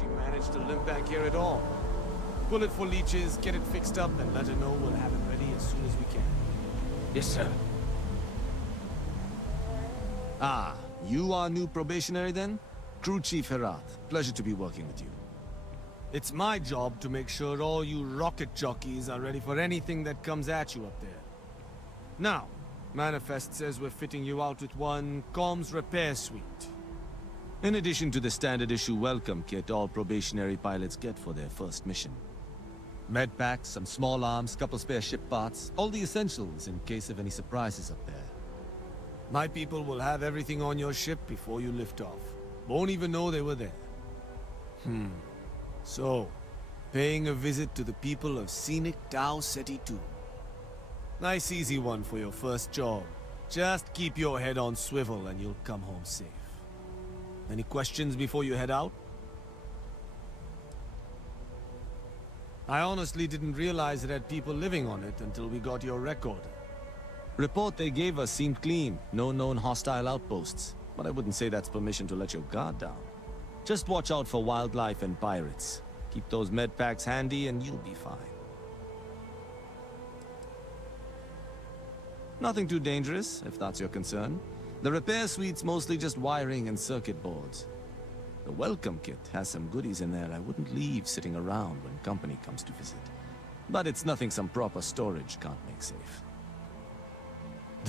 she managed to limp back here at all. Pull it for leeches, get it fixed up, and let her know we'll have it ready as soon as we can. Yes, sir. Ah, you are new probationary then? Crew Chief Herat. Pleasure to be working with you. It's my job to make sure all you rocket jockeys are ready for anything that comes at you up there. Now, Manifest says we're fitting you out with one comms repair suite. In addition to the standard issue welcome kit all probationary pilots get for their first mission. Med packs, some small arms, couple spare ship parts, all the essentials in case of any surprises up there. My people will have everything on your ship before you lift off. Won't even know they were there. So, paying a visit to the people of scenic Tau Ceti 2. Nice easy one for your first job. Just keep your head on swivel and you'll come home safe. Any questions before you head out? I honestly didn't realize it had people living on it until we got your record. Report they gave us seemed clean. No known hostile outposts. But I wouldn't say that's permission to let your guard down. Just watch out for wildlife and pirates. Keep those med packs handy and you'll be fine. Nothing too dangerous, if that's your concern. The repair suite's mostly just wiring and circuit boards. The welcome kit has some goodies in there I wouldn't leave sitting around when company comes to visit. But it's nothing some proper storage can't make safe.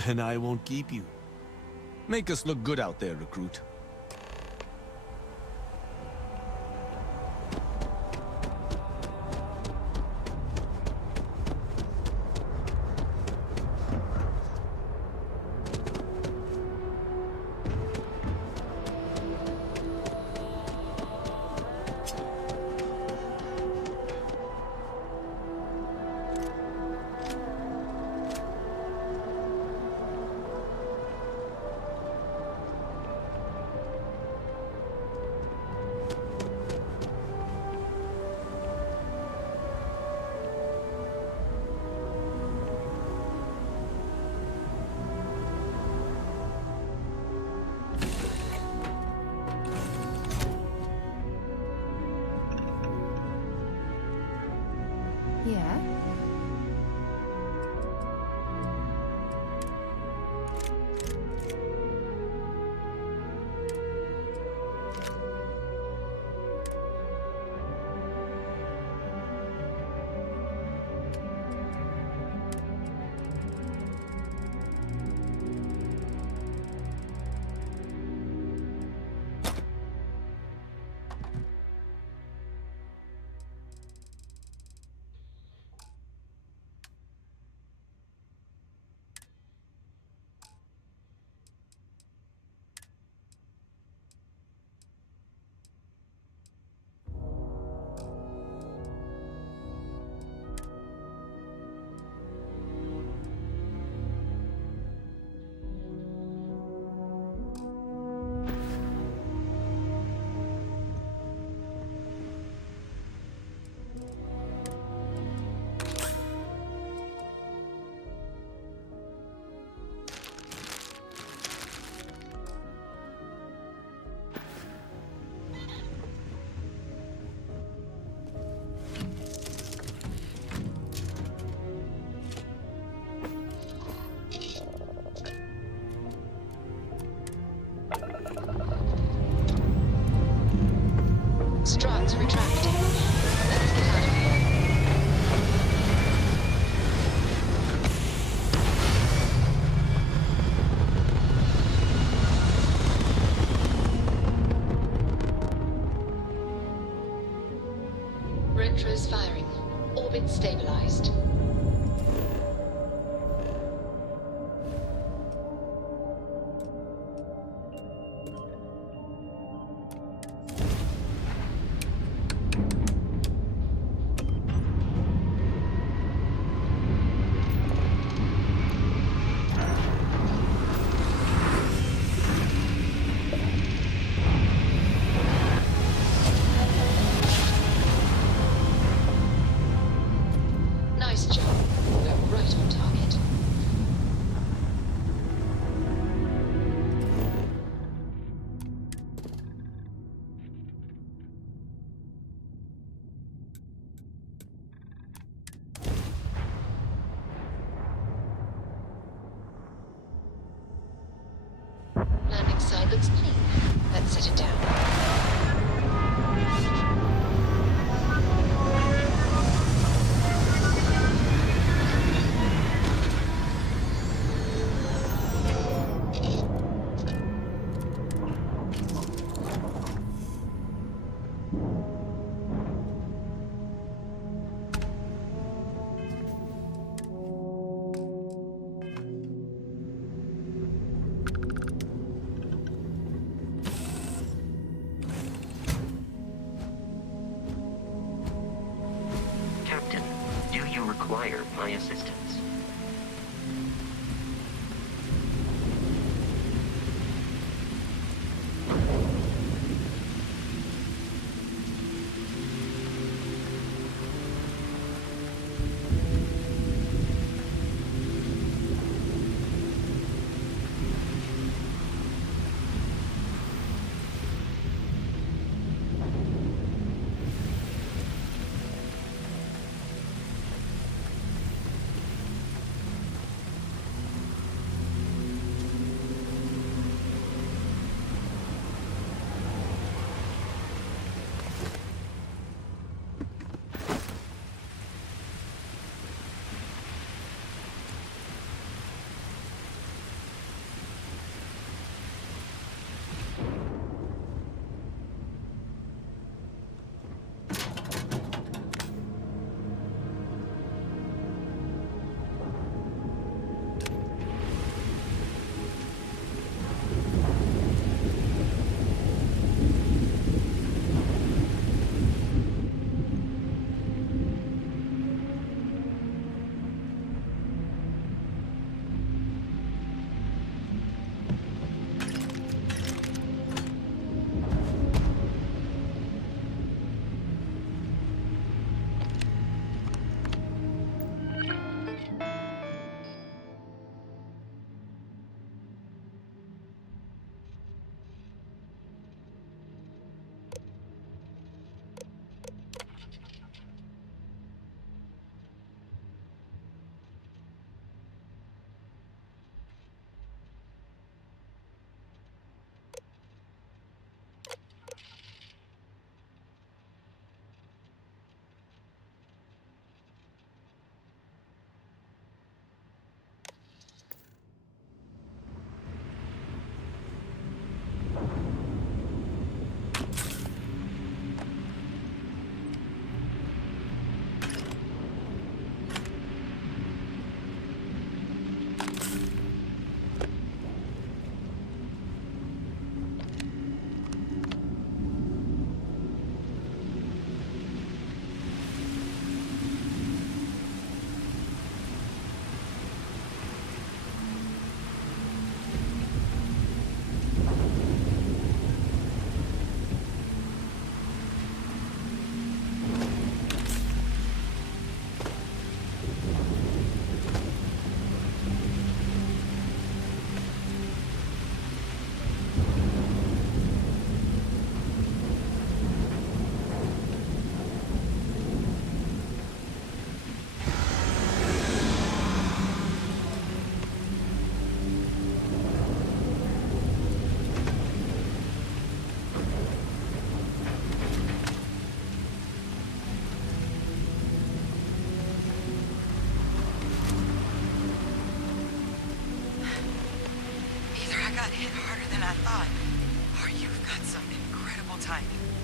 Then I won't keep you. Make us look good out there, recruit. Yeah? Struts retracting. Let's get out of here. Retros firing. Orbit stabilized. Nice job. We're require my assistance.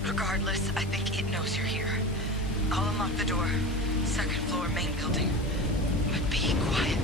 Regardless, I think it knows you're here. I'll unlock the door. Second floor, main building. But be quiet.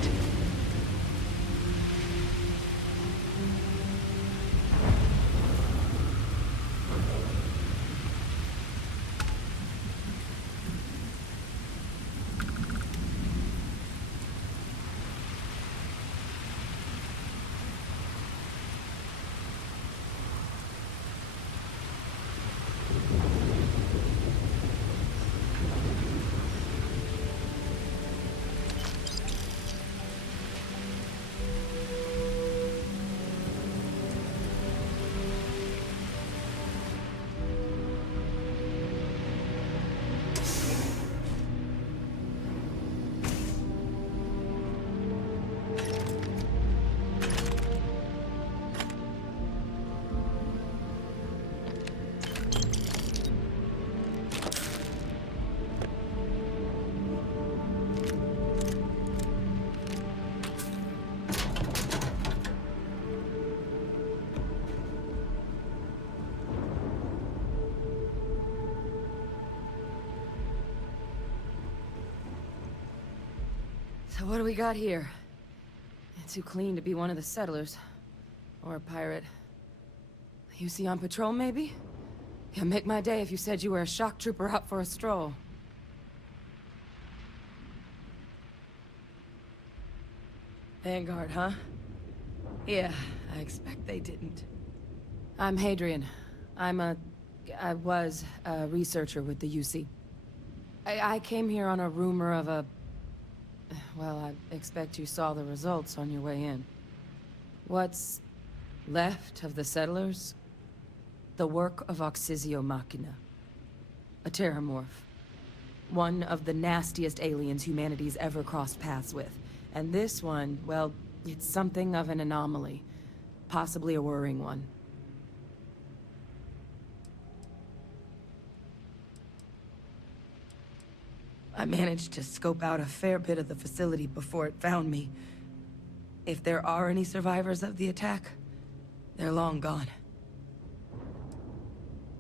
So what do we got here? Too clean to be one of the settlers. Or a pirate. UC on patrol, maybe? Yeah, make my day if you said you were a shock trooper out for a stroll. Vanguard, huh? Yeah, I expect they didn't. I'm Hadrian. I was a researcher with the UC. I came here on a rumor of a... Well, I expect you saw the results on your way in. What's left of the settlers? The work of Oxysio Machina. A terramorph. One of the nastiest aliens humanity's ever crossed paths with. And this one, well, it's something of an anomaly. Possibly a worrying one. I managed to scope out a fair bit of the facility before it found me. If there are any survivors of the attack, they're long gone.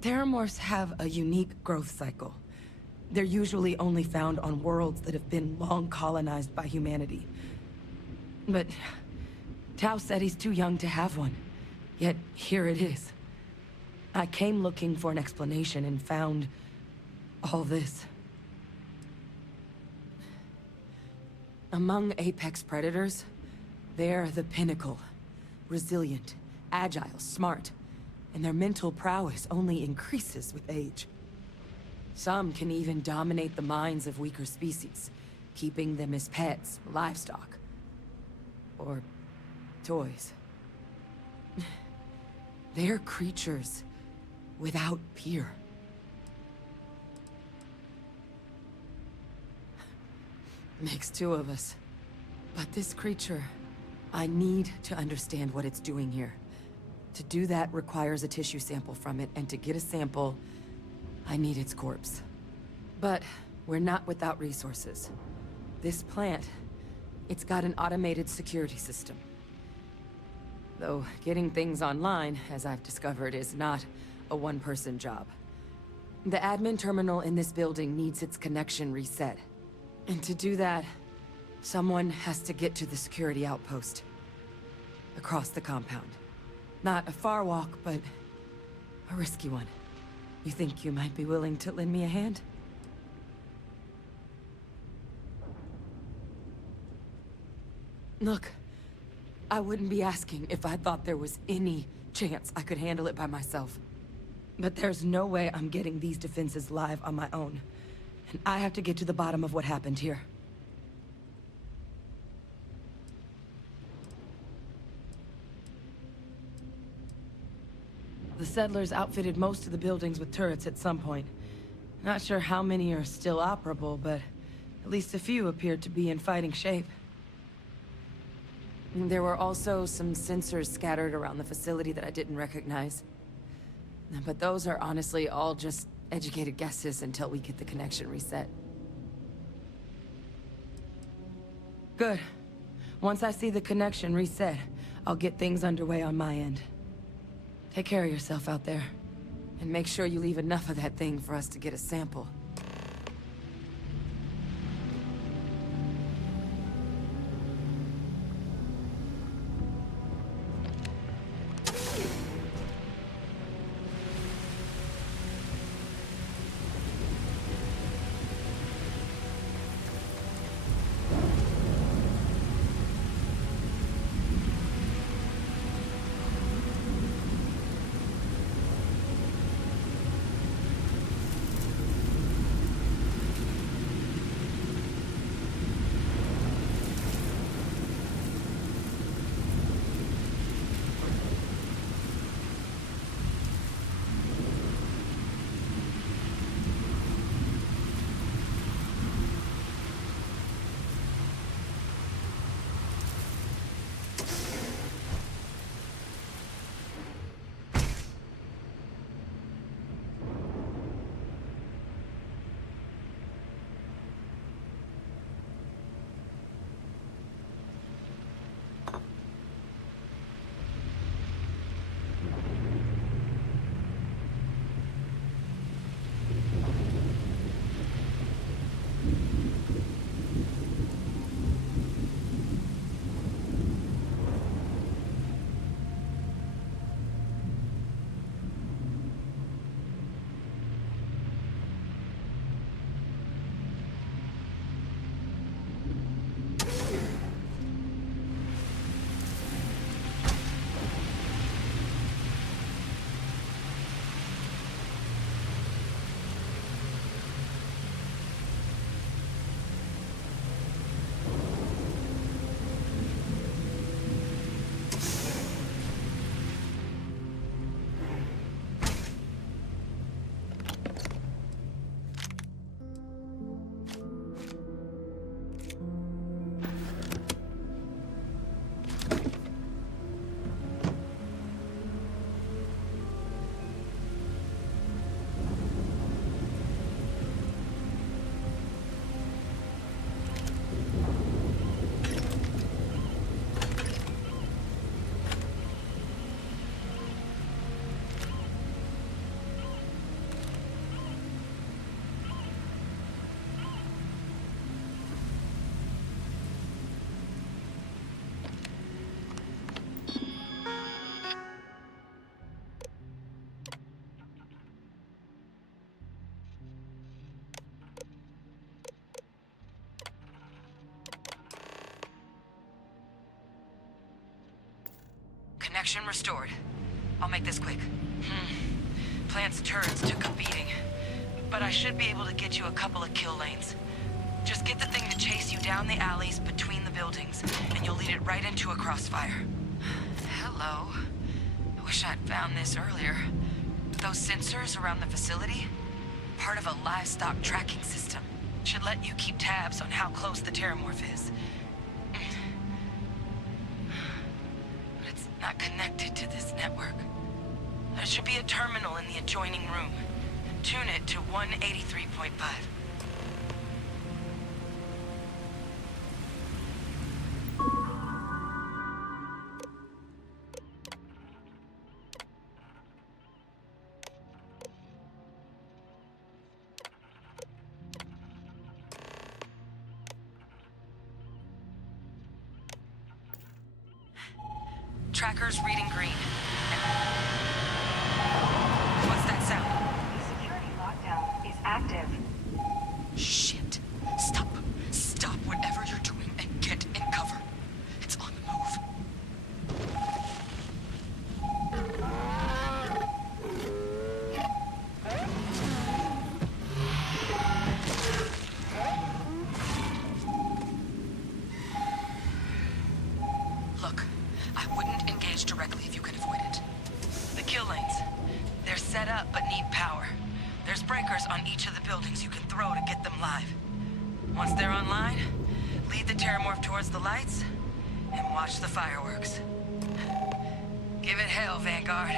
Terramorphs have a unique growth cycle. They're usually only found on worlds that have been long colonized by humanity. But Tau said he's too young to have one. Yet here it is. I came looking for an explanation and found all this. Among apex predators, they're the pinnacle. Resilient, agile, smart, and their mental prowess only increases with age. Some can even dominate the minds of weaker species, keeping them as pets, livestock, or toys. They're creatures without peer. Makes two of us. But this creature, I need to understand what it's doing here. To do that requires a tissue sample from it, and to get a sample, I need its corpse. But we're not without resources. This plant, it's got an automated security system. Though getting things online, as I've discovered, is not a one-person job. The admin terminal in this building needs its connection reset. And to do that, someone has to get to the security outpost. Across the compound. Not a far walk, but a risky one. You think you might be willing to lend me a hand? Look, I wouldn't be asking if I thought there was any chance I could handle it by myself. But there's no way I'm getting these defenses live on my own. And I have to get to the bottom of what happened here. The settlers outfitted most of the buildings with turrets at some point. Not sure how many are still operable, but at least a few appeared to be in fighting shape. There were also some sensors scattered around the facility that I didn't recognize. But those are honestly all just educated guesses until we get the connection reset. Good. Once I see the connection reset, I'll get things underway on my end. Take care of yourself out there. And make sure you leave enough of that thing for us to get a sample. Connection restored. I'll make this quick. Plant's turrets took a beating, but I should be able to get you a couple of kill lanes. Just get the thing to chase you down the alleys between the buildings, and you'll lead it right into a crossfire. Hello. I wish I'd found this earlier. Those sensors around the facility? Part of a livestock tracking system. Should let you keep tabs on how close the terramorph is. But it's not connected to this network. There should be a terminal in the adjoining room. Tune it to 183.5. Tracker's reading green. What's that sound? The security lockdown is active. Shit. Stop. Stop whatever you're doing and get in cover. It's on the move. Look, I wouldn't engage directly if you can avoid it. The kill lanes. They're set up but need power. There's breakers on each of the buildings you can throw to get them live. Once they're online, lead the terramorph towards the lights and watch the fireworks. Give it hell, Vanguard.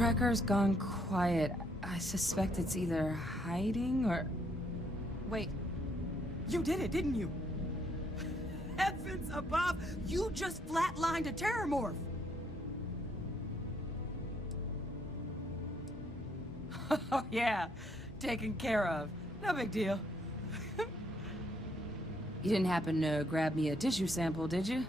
tracker's gone quiet. I suspect it's either hiding or... Wait. You did it, didn't you? Heavens above! You just flatlined a terramorph! Oh, yeah. Taken care of. No big deal. You didn't happen to grab me a tissue sample, did you?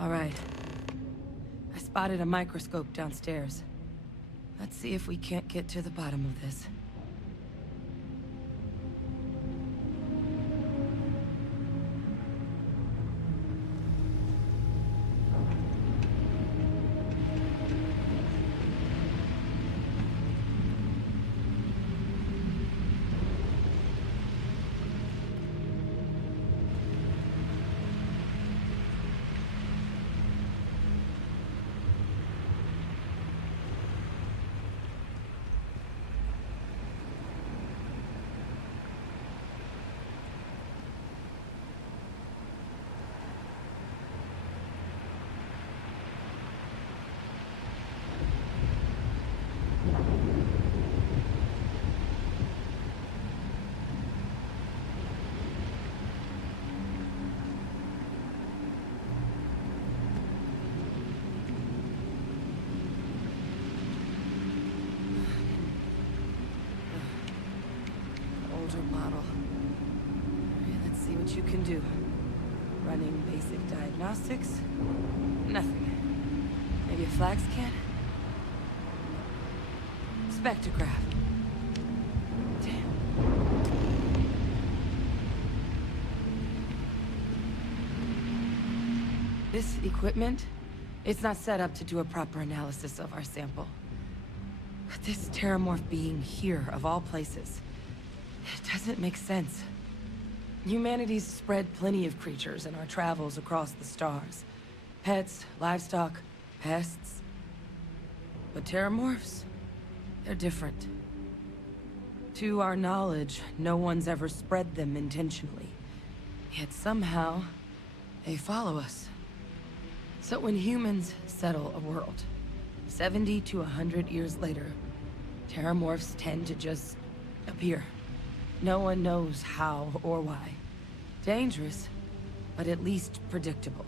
All right. I spotted a microscope downstairs. Let's see if we can't get to the bottom of this. Older model. Okay, let's see what you can do. Running basic diagnostics? Nothing. Maybe a flag scan? Spectrograph. Damn. This equipment, it's not set up to do a proper analysis of our sample. But this terramorph being here, of all places, it doesn't make sense. Humanity's spread plenty of creatures in our travels across the stars. Pets, livestock, pests. But terramorphs? They're different. To our knowledge, no one's ever spread them intentionally. Yet somehow, they follow us. So when humans settle a world, 70 to 100 years later, terramorphs tend to just appear. No one knows how or why. Dangerous, but at least predictable.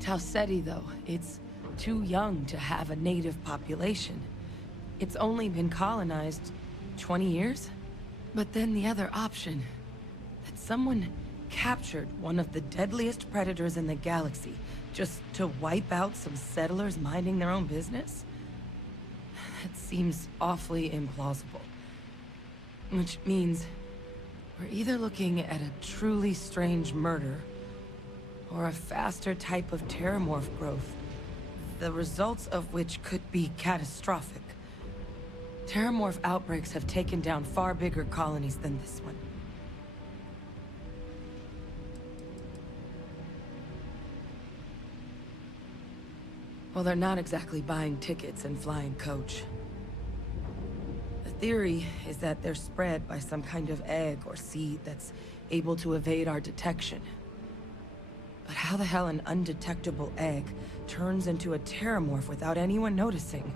Tau Ceti, though, it's too young to have a native population. It's only been colonized 20 years? But then the other option, that someone captured one of the deadliest predators in the galaxy just to wipe out some settlers minding their own business? That seems awfully implausible. Which means we're either looking at a truly strange murder or a faster type of terramorph growth, the results of which could be catastrophic. Terramorph outbreaks have taken down far bigger colonies than this one. Well, they're not exactly buying tickets and flying coach. The theory is that they're spread by some kind of egg or seed that's able to evade our detection. But how the hell an undetectable egg turns into a terramorph without anyone noticing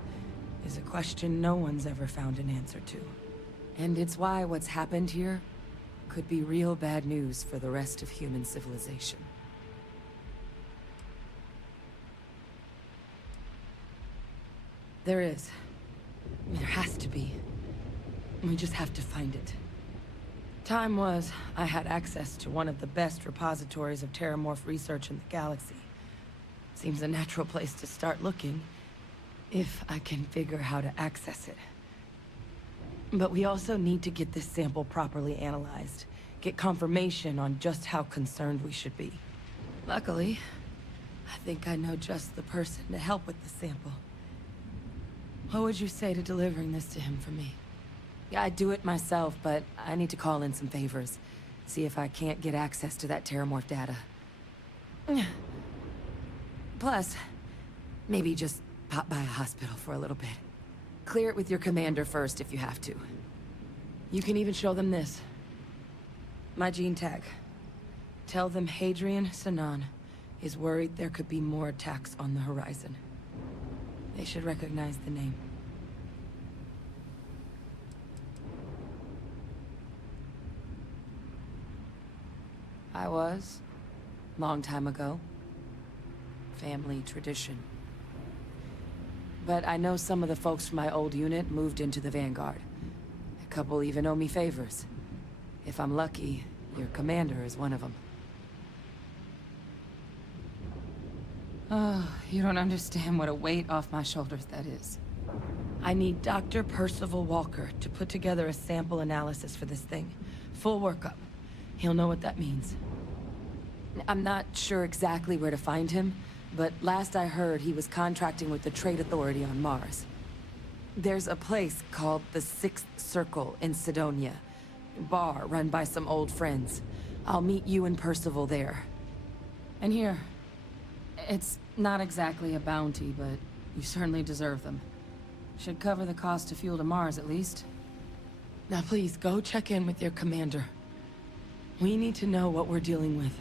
is a question no one's ever found an answer to. And it's why what's happened here could be real bad news for the rest of human civilization. There is. There has to be. We just have to find it. Time was, I had access to one of the best repositories of terramorph research in the galaxy. Seems a natural place to start looking, if I can figure how to access it. But we also need to get this sample properly analyzed, get confirmation on just how concerned we should be. Luckily, I think I know just the person to help with the sample. What would you say to delivering this to him for me? Yeah, I'd do it myself, but I need to call in some favors. See if I can't get access to that terramorph data. Plus, maybe just pop by a hospital for a little bit. Clear it with your commander first if you have to. You can even show them this. My gene tag. Tell them Hadrian Sinan is worried there could be more attacks on the horizon. They should recognize the name. I was. Long time ago. Family tradition. But I know some of the folks from my old unit moved into the Vanguard. A couple even owe me favors. If I'm lucky, your commander is one of them. Oh, you don't understand what a weight off my shoulders that is. I need Dr. Percival Walker to put together a sample analysis for this thing. Full workup. He'll know what that means. I'm not sure exactly where to find him, but last I heard he was contracting with the Trade Authority on Mars. There's a place called the Sixth Circle in Sidonia. A bar run by some old friends. I'll meet you and Percival there. And here. It's not exactly a bounty, but you certainly deserve them. Should cover the cost to fuel to Mars, at least. Now please, go check in with your commander. We need to know what we're dealing with.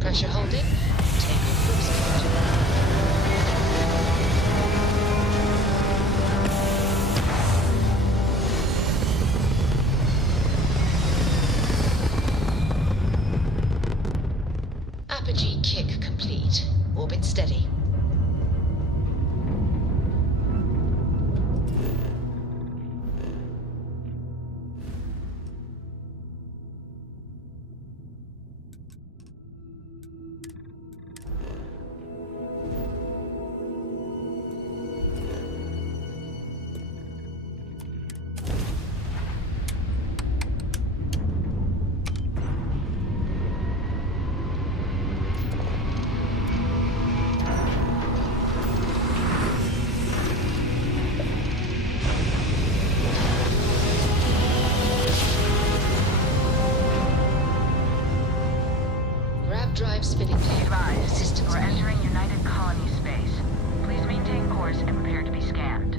Pressure holding. Take off cruise mode. Apogee kick complete. Orbit steady. Drive spinning. Be advised, we're entering United Colony space. Please maintain course and prepare to be scanned.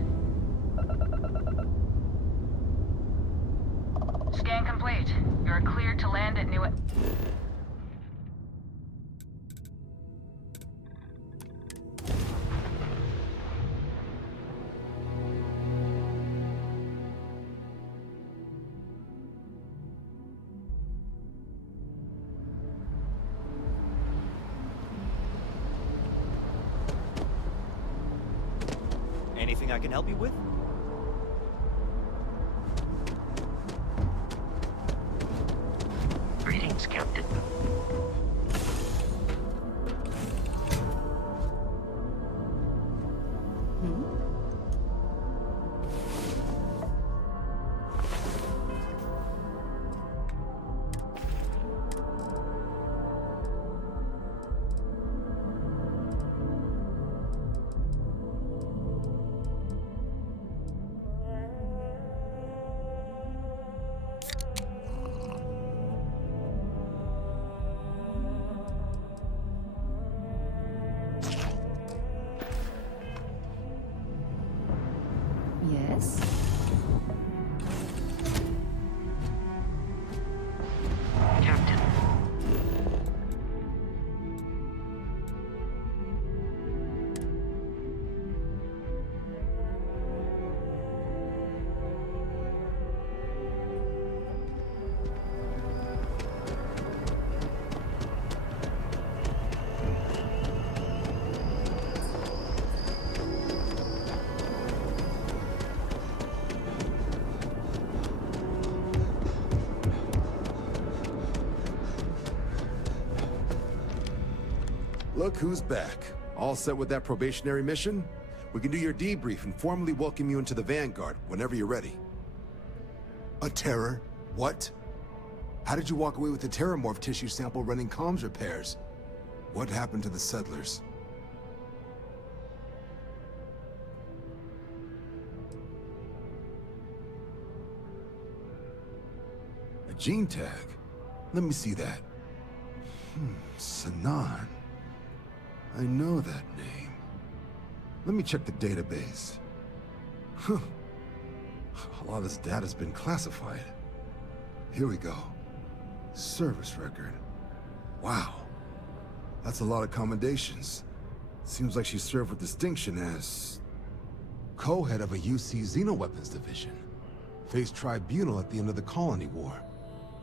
Scan complete. You're cleared to land at New... Anything I can help you with? Greetings, Captain. Yes? Captain. Look who's back. All set with that probationary mission? We can do your debrief and formally welcome you into the Vanguard whenever you're ready. A terror? What? How did you walk away with the terramorph tissue sample running comms repairs? What happened to the settlers? A gene tag? Let me see that. Sanan. I know that name. Let me check the database. Huh. A lot of this data's been classified. Here we go. Service record. Wow. That's a lot of commendations. Seems like she served with distinction as co-head of a UC Xenoweapons division. Faced tribunal at the end of the Colony War.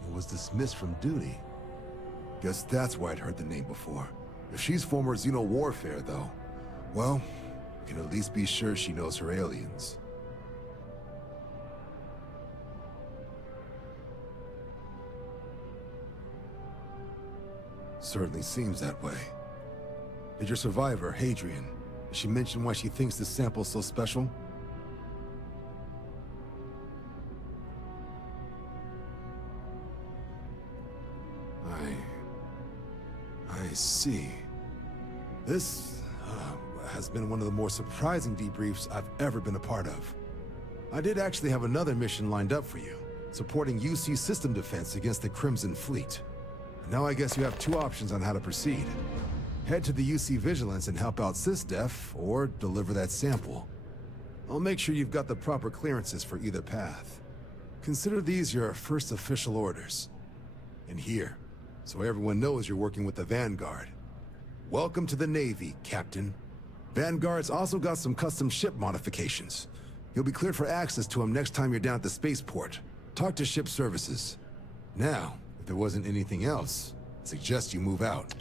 And was dismissed from duty. Guess that's why I'd heard the name before. If she's former Xeno warfare, though, well, we can at least be sure she knows her aliens. Certainly seems that way. Did your survivor, Hadrian, did she mention why she thinks this sample's so special? I see. This has been one of the more surprising debriefs I've ever been a part of. I did actually have another mission lined up for you, supporting UC system defense against the Crimson Fleet. Now I guess you have two options on how to proceed. Head to the UC Vigilance and help out SysDef, or deliver that sample. I'll make sure you've got the proper clearances for either path. Consider these your first official orders. And here, so everyone knows you're working with the Vanguard. Welcome to the Navy, Captain. Vanguard's also got some custom ship modifications. You'll be cleared for access to them next time you're down at the spaceport. Talk to ship services. Now, if there wasn't anything else, I suggest you move out.